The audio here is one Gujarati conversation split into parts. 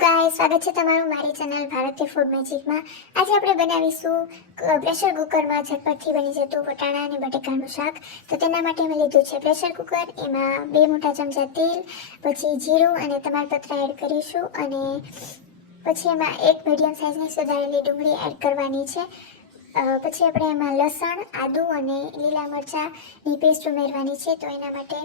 ગાઈસ, સ્વાગત છે તમારું મારી ચેનલ ભારતીય ફૂડ મેજિકમાં। આજે આપણે બનાવીશું પ્રેશર કુકરમાં ઝટપટથી બની જતું વટાણા અને બટેકાનું શાક। તો તેના માટે મેં લીધું છે પ્રેશર કુકર, એમાં 2 મોટા ચમચા તેલ, પછી જીરું અને તમાલપત્ર એડ કરીશું અને પછી એમાં એક મીડિયમ સાઇઝની સુધારેલી ડુંગળી એડ કરવાની છે। પછી આપણે એમાં લસણ, આદુ અને લીલા મરચાંની પેસ્ટ ઉમેરવાની છે। તો એના માટે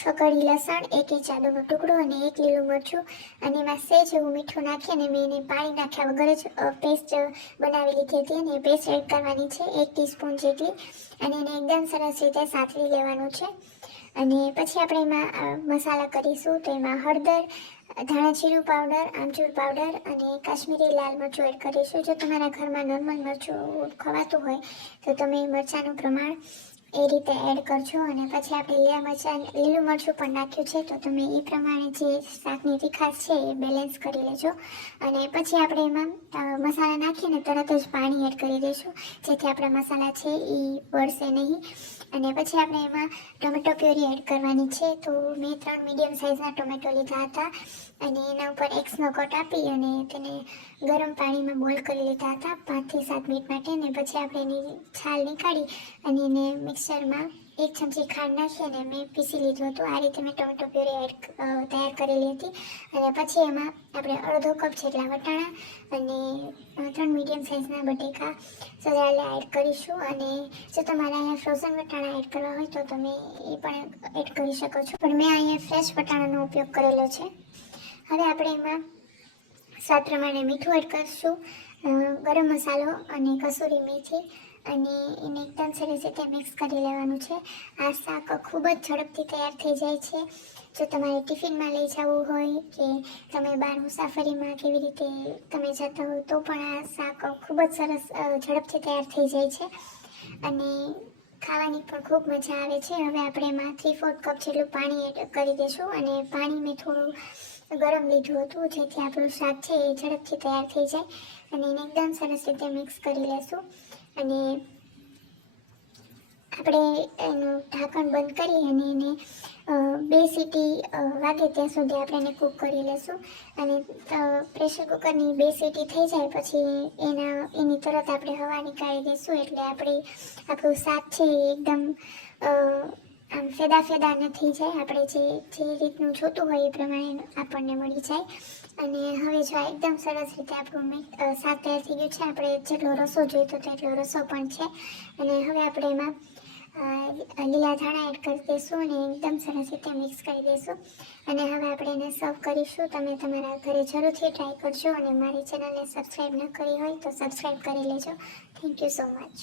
6 કળી લસણ, 1 ઇંચ આદુનો ટુકડો અને 1 લીલું મરચું અને એમાં સહેજ એવું મીઠું નાખી અને મેં એને પાણી નાખ્યા વગર જ પેસ્ટ બનાવી લીધી હતી અને પેસ્ટ એડ કરવાની છે 1 ટીસ્પૂન જેટલી અને એને એકદમ સરસ રીતે સાતળી લેવાનું છે। અને પછી આપણે એમાં મસાલા કરીશું। તો એમાં હળદર, ધાણા જીરું પાવડર, આમચૂર પાવડર અને કાશ્મીરી લાલ મરચું એડ કરીશું। જો તમારા ઘરમાં નોર્મલ મરચું ખવાતું હોય તો તમે મરચાંનું પ્રમાણ એ રીતે એડ કરજો। અને પછી આપણે લીલું મરચું પણ નાખ્યું છે, તો તમે એ પ્રમાણે જે શાકની તીખાશ છે એ બેલેન્સ કરી લેજો। અને પછી આપણે એમાં મસાલા નાખીને તરત જ પાણી એડ કરી દઈશું, જેથી આપણા મસાલા છે એ બળશે નહીં। અને પછી આપણે એમાં ટોમેટો પ્યુરી એડ કરવાની છે। તો મેં 3 મીડિયમ સાઇઝના ટોમેટો લીધા હતા અને એના ઉપર એક્સનો કટ આપી અને તેને ગરમ પાણીમાં બોઇલ કરી લીધા હતા 5 થી 7 મિનિટ માટે। અને પછી આપણે એની છાલ નીકાળી અને એને મિક્સરમાં 1 ચમચી ખાંડ નાખી અને મેં પીસી લીધું હતું। આ રીતે મેં ટોમેટો પ્યુરી તૈયાર કરેલી હતી। અને પછી એમાં આપણે અડધો કપ જેટલા વટાણા અને 3 મીડિયમ સાઇઝના બટેકા સુધારેલા એડ કરીશું। અને જો તમારે અહીંયા ફ્રોઝન વટાણા એડ કરવા હોય તો તમે એ પણ એડ કરી શકો છો, પણ મેં અહીંયા ફ્રેશ વટાણાનો ઉપયોગ કરેલો છે। હવે આપણે એમાં સ્વાદ પ્રમાણે મીઠું એડ કરીશું, ગરમ મસાલો અને કસૂરી મેથી અને એને એકદમ સરસ રીતે મિક્સ કરી લેવાનું છે। આ શાક ખૂબ જ ઝડપથી તૈયાર થઈ જાય છે। જો તમારે ટિફિનમાં લઈ જવું હોય કે તમે બહાર મુસાફરીમાં કેવી રીતે તમે જતા હોય તો પણ આ શાક ખૂબ જ સરસ ઝડપથી તૈયાર થઈ જાય છે અને ખાવાની પણ ખૂબ મજા આવે છે। હવે આપણે એમાં 3/4 કપ જેટલું પાણી એડ કરી દઈશું અને પાણી મેં થોડું ગરમ લીધું હતું, જેથી આપણું શાક છે એ ઝડપથી તૈયાર થઈ જાય અને એને એકદમ સરસ રીતે મિક્સ કરી લેશું। અને આપણે એનું ઢાંકણ બંધ કરી અને એને 2 સીટી વાગે ત્યાં સુધી આપણે એને કૂક કરી લેશું। અને પ્રેશર કુકરની 2 સીટી થઈ જાય પછી એની તરત આપણે હવા નીકાળી દઈશું, એટલે આપણું શાક છે એ એકદમ આમ ફેદા ન થઈ જાય, આપણે જે રીતનું જોતું હોય એ પ્રમાણે આપણને મળી જાય। અને હવે જો એકદમ સરસ રીતે આપણું શાક તૈયાર થઈ ગયું છે। આપણે જેટલો રસો જોઈતો તેટલો રસો પણ છે। અને હવે આપણે એમાં લીલા ધાણા એડ કરી દઈશું અને એકદમ સરસ રીતે મિક્સ કરી દઈશું। અને હવે આપણે એને સર્વ કરીશું। તમે તમારા ઘરે જરૂરથી ટ્રાય કરજો અને મારી ચેનલને સબસ્ક્રાઈબ ન કરી હોય તો સબસ્ક્રાઈબ કરી લેજો। Thank you so much.